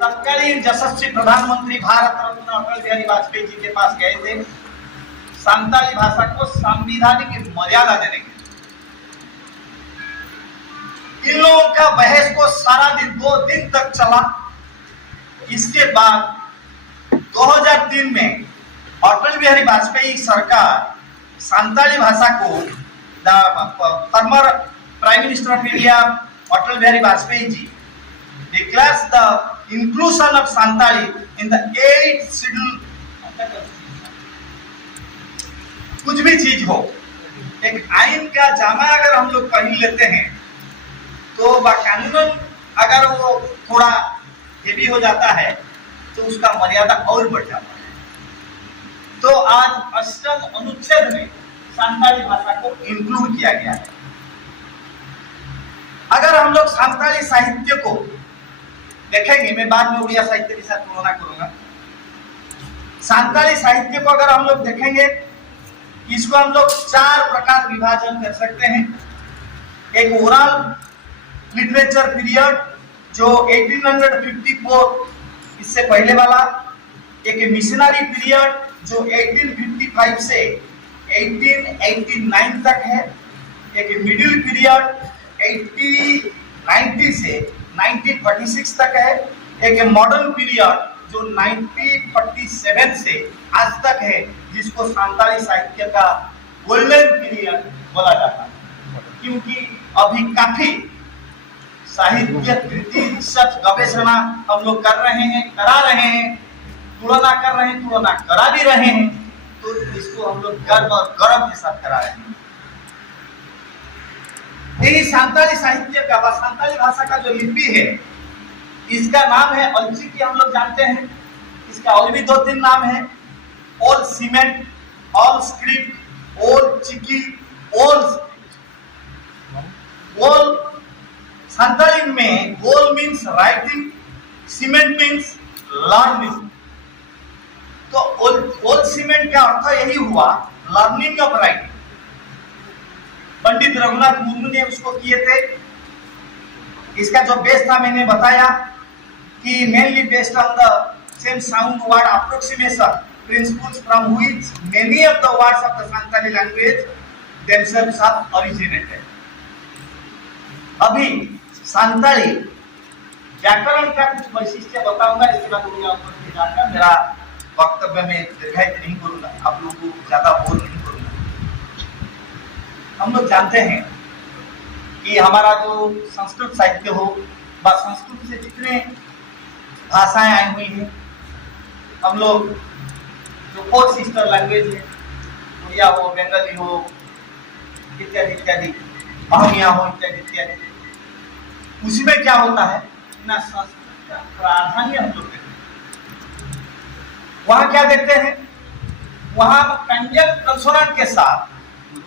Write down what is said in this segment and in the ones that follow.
तत्कालीन यशस्वी प्रधानमंत्री भारत रत्न अटल बिहारी वाजपेयी जी के पास गए थे संताली भाषा को संवैधानिक मर्यादा देने के लिए। इन लोगों का बहस को सारा दिन 2 दिन तक चला। इसके बाद 2003 में अटल बिहारी वाजपेयी सरकार संताली भाषा को former prime minister of India Atal Bihari Vajpayee ji declares the inclusion of Santali in the 8th schedule। कुछ भी चीज हो, एक आइन का जामा अगर हम लोग पहन लेते हैं तो कानूनन अगर वो थोड़ा हेवी हो जाता है तो उसका मर्यादा और बढ़ जाता है। तो आज 8वें अनुच्छेद में संताली भाषा को इंक्लूड किया गया है। अगर हम लोग संताली साहित्य को देखेंगे, मैं बाद में उड़िया साहित्य के साथ तुलना करूंगा। संताली साहित्य को अगर हम लोग देखेंगे, इसको हम लोग 4 प्रकार विभाजन कर सकते हैं। एक ओरल लिटरेचर पीरियड जो 1854 इससे पहले वाला, एक मिशनरी पीरियड जो 1855 से 1889 तक है, एक मिडिल पीरियड 1890 से 1946 तक है, एक मॉडर्न पीरियड जो 1947 से आज तक है, जिसको संताली साहित्य का गोल्डन पीरियड बोला जाता है। क्योंकि अभी काफी साहित्य कृति रिसर्च गवेषणा हम लोग कर रहे हैं, करा रहे हैं, तुलना कर रहे हैं, तुलना करा भी रहे हैं, तो इसको हम लोग गर्व और गौरव के साथ करा रहे हैं। यही संताली साहित्य का व संताली भाषा का जो लिपि है, इसका नाम है अलचिकी, हम लोग जानते हैं। इसका और भी 2-3 नाम है, ओल सीमेंट, ओल स्क्रिप्ट, ओल चिकी, ओल ओल। संताली में ओल means writing, cement means learning. तो ओल सीमेंट का अर्थ यही हुआ learning of writing. Pandit Raghunath Murmu ने उसको किए थे। इसका जो बेस था मैंने बताया कि mainly based on the same sound word approximation principles from which many of the words of the Santali language themselves are originated. अभी संताली व्याकरण का कुछ वैशिष्ट्य बताऊंगा, इसके बाद ऊपर जाकर मेरा वक्तव्य में दीर्घायित नहीं करूंगा, आप लोगों को ज्यादा बोल नहीं करूंगा। हम लोग जानते हैं कि हमारा जो संस्कृत साहित्य हो व संस्कृत से जितने भाषाएं आई हुई हैं, हम लोग जो 4 सिस्टर लैंग्वेज है, उड़िया हो, बंगाली हो, इत्यादि इत्यादि, अहमिया हो, इत्यादि इत्यादि, उसी में क्या होता है ना, संस्कृत का प्राधान्य हम लोग देखते हैं। वहां क्या देखते हैं, वहां कंजक कंसोनेंट के साथ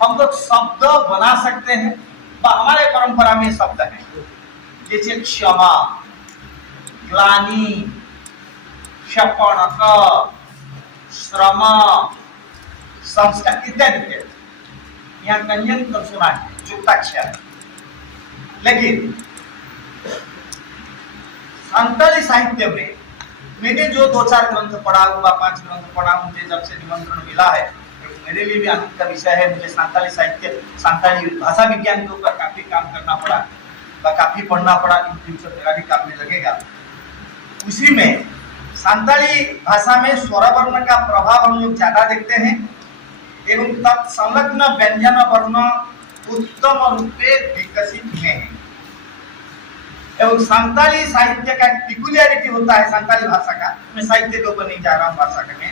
हम लोग शब्द बना सकते हैं। हमारे परंपरा में शब्द है जैसे क्षमा, ग्लानि, शपणक, श्रम, संस्कार इत्यादि इत्यादि। यहाँ कंजक कंसोनेंट युक्ताक्षर है। लेकिन संताली साहित्य में मैंने जो 2-4 ग्रंथ पढ़ा हुआ, 5 ग्रंथ पढ़ा, मुझे जब से निमंत्रण मिला है, मेरे लिए भी आनंद का विषय है। मुझे संताली साहित्य, संताली भाषा विज्ञान के ऊपर काफी काम करना पड़ा, काफी पढ़ना पड़ा। इन फ्यूचर मेरा भी काम में लगेगा। उसी में संताली भाषा में स्वर वर्ण का प्रभाव हम लोग ज्यादा देखते हैं एवं तत्संलग्न व्यंजन वर्ण उत्तम रूपे विकसित हुए हैं। एवं संताली साहित्य का पिकुलियरिटी होता है संताली भाषा का, मैं साहित्य के ऊपर नहीं जा रहा हूँ, भाषा का में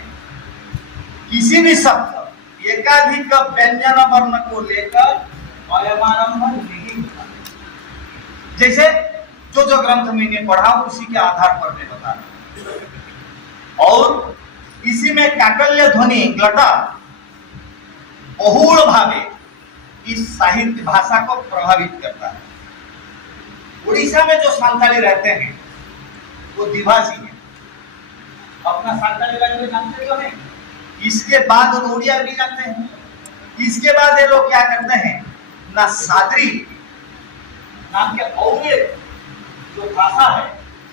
किसी भी शब्द एकाधिक व्यंजन वर्ण को लेकर अयमारंभ नहीं होता। जैसे जो ग्रंथ मैंने पढ़ा उसी के आधार पर मैं बता रहा हूं। और इसी में काकल्य ध्वनि ग्लटा बहुल भावे इस साहित्य भाषा को प्रभावित करता है। उड़ीसा में जो संताली रहते हैं वो दिभाषी है, अपना संताली लैंग्वेज जानते हो नहीं। इसके बाद उड़िया भी जानते हैं। इसके बाद ये लोग क्या करते हैं ना, सादरी नाम के और जो भाषा है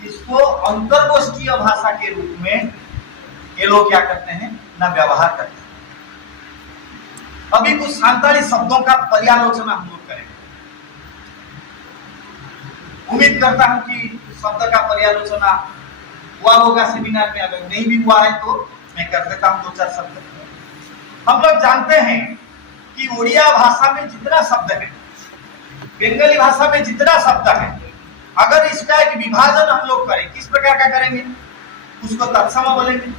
जिसको अंतर्गोष्ठीय भाषा के रूप में ये लोग क्या करते हैं ना व्यवहार करते हैं। अभी कुछ सांताली शब्दों का पर्यालोचना हम लोग करेंगे। उम्मीद करता हूं कि शब्द का पर्यालोचना हुआ होगा सेमिनार में, अगर नहीं भी हुआ है तो मैं कर देता हूं 2-4 शब्द। हम लोग जानते हैं कि उड़िया भाषा में जितना शब्द है, बंगाली भाषा में जितना शब्द है, अगर इसका एक विभाजन हम लोग करें, किस प्रकार का करेंगे, उसको तत्सम बोलेंगे।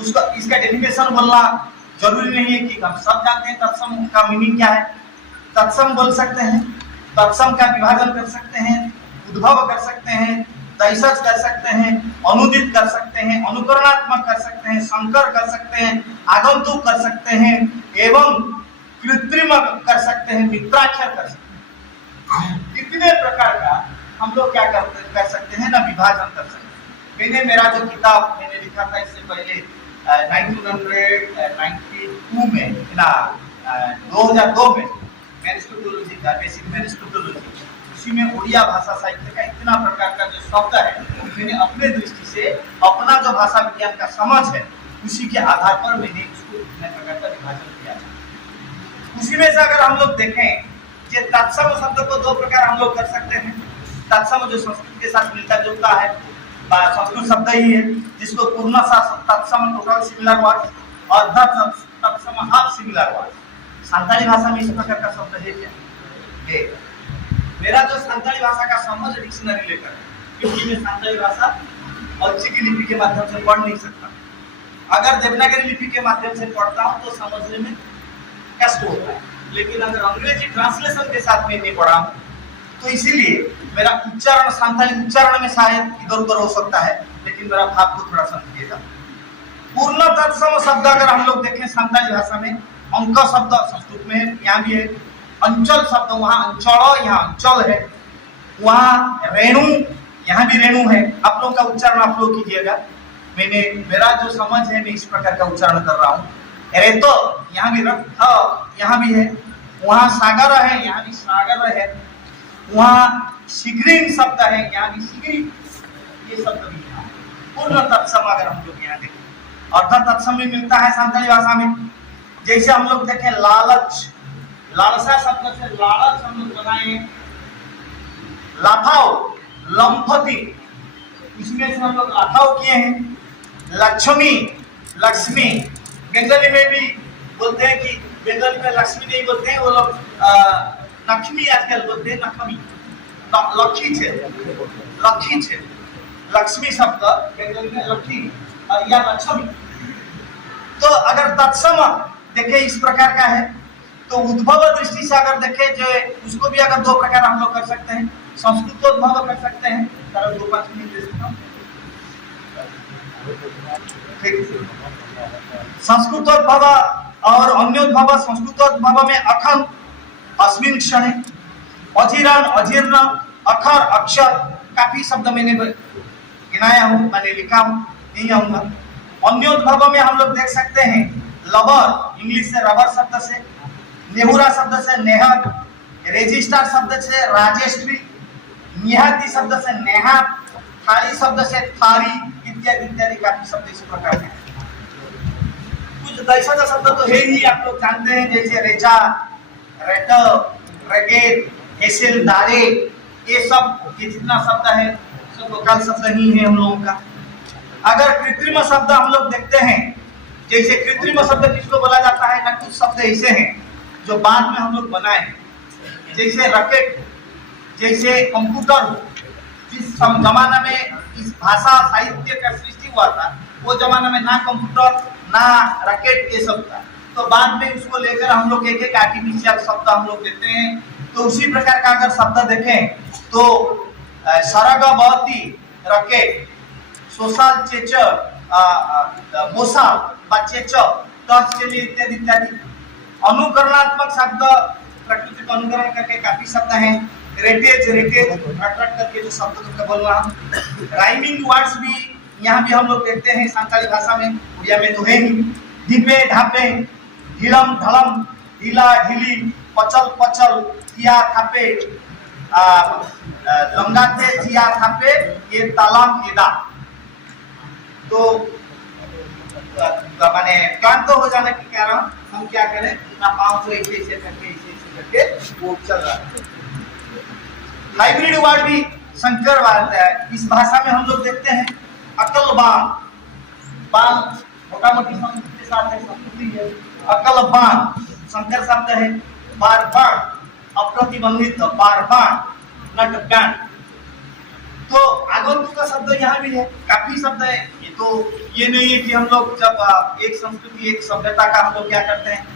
उसका इसका डेफिनेशन बोलना जरूरी नहीं है कि हम सब जानते हैं तत्सम का मीनिंग क्या है। तत्सम बोल सकते हैं, तत्सम का विभाजन कर सकते हैं, उद्भव कर सकते हैं, तैसज कर सकते हैं, अनुदित कर सकते हैं, अनुकरणात्मक कर सकते हैं, संकर कर सकते हैं, आगंतुक कर सकते हैं, एवं कृत्रिम कर सकते हैं, मित्राक्षर कर सकते हैं। कितने प्रकार का हम लोग क्या कर सकते हैं ना, विभाजन कर सकते हैं। मैंने मेरा जो किताब मैंने लिखा था इससे पहले 1992 में ना 2002 में मैनस्क्रिप्टोलॉजी का बेसिक मैनस्क्रिप्टोलॉजी, उसी में उड़िया भाषा साहित्य का इतना प्रकार का जो शब्द है मैंने अपने दृष्टि से अपना जो भाषा विज्ञान का समझ है उसी के आधार पर मैंने उसको इतने प्रकार का विभाजन किया था। उसी में से अगर हम लोग देखें कि तत्सम शब्द को 2 प्रकार हम लोग कर सकते हैं। तत्सम जो संस्कृत के साथ मिलता जुलता है, संस्कृत शब्द ही है, जिसको पूर्ण तत्सम टोटल सिमिलर वर्ड और तत्सम हाफ सिमिलर वर्ड। सांताली भाषा में इस प्रकार का शब्द है क्या? है। मेरा जो सांताली भाषा का समझ डिक्शनरी लेकर है, क्योंकि मैं सांताली भाषा अलची की लिपि के माध्यम से पढ़ नहीं सकता। अगर देवनागरी लिपि के माध्यम से पढ़ता हूँ तो समझने में कष्ट होता है, लेकिन अगर अंग्रेजी ट्रांसलेशन के साथ में नहीं पढ़ा हूँ तो इसीलिए मेरा उच्चारण सांताली उच्चारण में शायद इधर उधर हो सकता है, लेकिन मेरा भाव को थोड़ा समझिएगा। पूर्ण तत्सम शब्द अगर हम लोग देखें सांताली भाषा में, अंक शब्द संस्कृत में यहाँ भी है, अंचल शब्द वहाँ अंचल, यहाँ अंचल है, वहाँ रेणु, यहाँ भी रेणु है। आप लोग का उच्चारण आप लोग कीजिएगा। मेरा जो समझ है मैं इस प्रकार का उच्चारण कर रहा हूँ। रेतो यहाँ भी रथ, यहाँ भी है, वहाँ सागर है, यहाँ भी सागर है, वहाँ शिग्रीन शब्द है, यहाँ भी शिग्रीन, ये शब्द भी यहाँ। पूर्ण तत्सम अगर हम लोग यहाँ देखें, अर्थ तत्सम भी मिलता है सांताली भाषा में। जैसे हम लोग देखें लालच, लालसा शब्द से लालच हम लोग बनाए, लाफाओ, लंफती, इसमें से हम लोग लाफाओ किए हैं। लक्ष्मी, लक्ष्मी, बंगाली में भी बोलते हैं कि बंगाली में लक्ष्मी नहीं बोलते हैं वो लोग, लक्ष्मी आजकल बोलते हैं, नखमी, लक्ष्मी छे, लक्ष्मी छे, लक्ष्मी शब्द बंगाली में लक्ष्मी या लक्ष्मी। तो अगर तत्सम देखे इस प्रकार का है, तो उद्भव दृष्टि से अगर देखे जो उसको भी अगर 2 प्रकार हम लोग कर सकते हैं। संस्कृतोद्भव कर सकते हैं, 2-5 मिनट दे सकता हूं। संस्कृतोद्भव और अन्योद्भव। संस्कृतोद्भव में अखंड, अस्मिन् क्षणे, अजीर्ण, अजीर्ण, अखर, अक्षर, काफी शब्द मैंने गिनाया हूँ, मैंने लिखा हूँ, नहीं आऊंगा। अन्योद्भव में हम लोग देख सकते हैं लबर, इंग्लिश से रबर शब्द से, नेहुरा शब्द से नेहर, रजिस्ट्रार शब्द से राजेश्री, निहाती शब्द से नेहा, थाली शब्द से थारी, इत्यादि इत्यादि काफी शब्द इस प्रकार के। कुछ दैशज शब्द तो है ही, आप लोग जानते हैं, जैसे रेजा, रेटर, रेगेट, हेसेल, दारे, ये सब ये जितना शब्द है सब लोकल शब्द ही है हम लोगों का। अगर कृत्रिम शब्द हम लोग देखते हैं, जैसे कृत्रिम शब्द किसको बोला जाता है ना, कुछ शब्द ऐसे हैं जो बाद में हम लोग बनाए, जैसे रॉकेट, जैसे कंप्यूटर। जिस जमाना में इस भाषा साहित्य का सृष्टि हुआ था वो जमाना में ना कंप्यूटर ना रॉकेट ये सब था, तो बाद में उसको लेकर हम लोग एक आर्टिफिशियल शब्द हम लोग देते हैं। तो उसी प्रकार का अगर शब्द देखें तो सरगवती रॉकेट, सोशल चेचर, मोसा चेचर, टच के लिए इत्यादि इत्यादि। अनुकरणात्मक शब्द प्रकृति का अनुकरण करके काफी शब्द हैं। रेटेज, रेटेज अट्रैक्ट करके जो शब्द का बोल रहा हूँ। राइमिंग वर्ड्स भी यहाँ भी हम लोग देखते हैं सांताली भाषा में, उड़िया में तो है ही। ढीपे, ढापे, ढीलम, ढलम, ढीला, ढीली, पचल, पचल, थिया, थापे, लंगाते जिया थापे ये तालाम एदा। तो माने क्लांत हो जाने के कारण हम क्या करें, अपना पाँव को ऐसे ऐसे करके वो चल रहा है। हाइब्रिड वर्ड भी संकर वर्ड है। इस भाषा में हम लोग देखते हैं अकल बाण, बाण मोटा मोटी शब्द के साथ है, संस्कृति है। अकल बाण संकर शब्द है। बार बाण अप्रतिबंधित, बार बाण नट बैंड। तो आगंतुक का शब्द यहाँ भी है, काफी शब्द है। ये तो ये नहीं है कि हम लोग जब एक संस्कृति एक सभ्यता का हम लोग क्या करते हैं,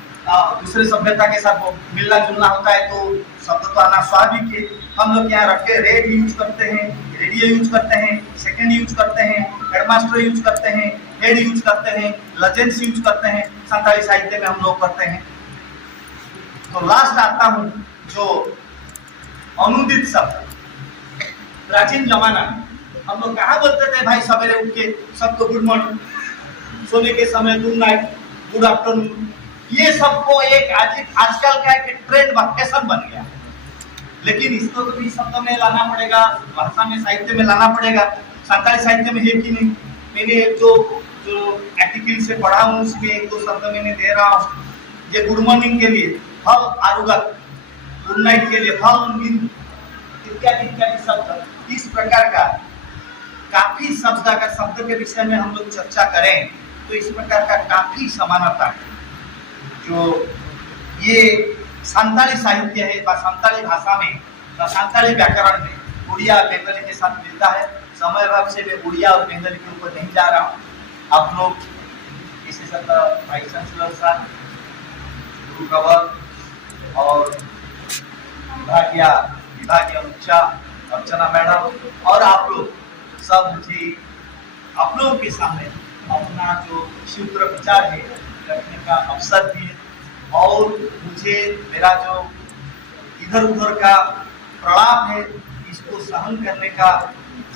दूसरे सभ्यता के साथ मिलना जुलना होता है तो शब्द तो आना स्वाभाविक है। हम लोग यहाँ रख के रेड यूज करते हैं, रेडियो यूज करते हैं, सेकंड यूज करते हैं, हेडमास्टर यूज करते हैं, हेड यूज करते हैं, लेजेंड्स यूज करते हैं, संताली साहित्य में हम लोग करते हैं। तो लास्ट आता हूँ जो अनुदित शब्द। प्राचीन जमाना हम लोग कहाँ बोलते थे भाई, सवेरे उठ के सबको गुड मॉर्निंग, सोने के समय गुड नाइट, गुड आफ्टरनून। ये सबको एक आजकल का एक ट्रेंड फैशन बन गया। लेकिन इसको तो भी शब्द में लाना पड़ेगा, भाषा में साहित्य में लाना पड़ेगा। संताली साहित्य में है कि नहीं, मैंने जो आर्टिकल से पढ़ा हूँ उसमें एक दो शब्द मैंने दे रहा हूँ। ये गुड मॉर्निंग के लिए फल आरुगत, गुड नाइट के लिए फल नींद, इत्यादि इत्यादि शब्द। इस प्रकार का काफी शब्द, अगर शब्द के विषय में हम लोग चर्चा करें तो इस प्रकार का काफी समानता है जो ये संताली साहित्य है, संताली भाषा में, संताली व्याकरण में उड़िया बंगाली के साथ मिलता है। समय अभाव से मैं उड़िया और बंगाली के ऊपर नहीं जा रहा हूँ। आप लोग विशेषतः वाइस चांसलर साहब, गुरु कवर और विभागीय अमुचा अर्चना मैडम और आप लोग सब मुझे आप लोगों के सामने अपना जो सूत्र विचार है रखने का अवसर दिए और मुझे मेरा जो इधर उधर का प्रलाप है इसको सहन करने का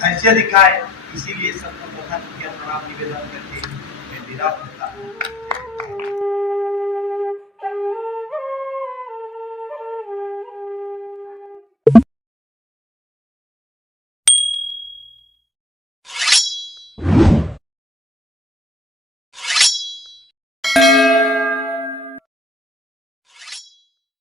धैर्य दिखाए। इसीलिए सबको प्रधान प्रणाम निवेदन करके मैं विराम देता हूँ।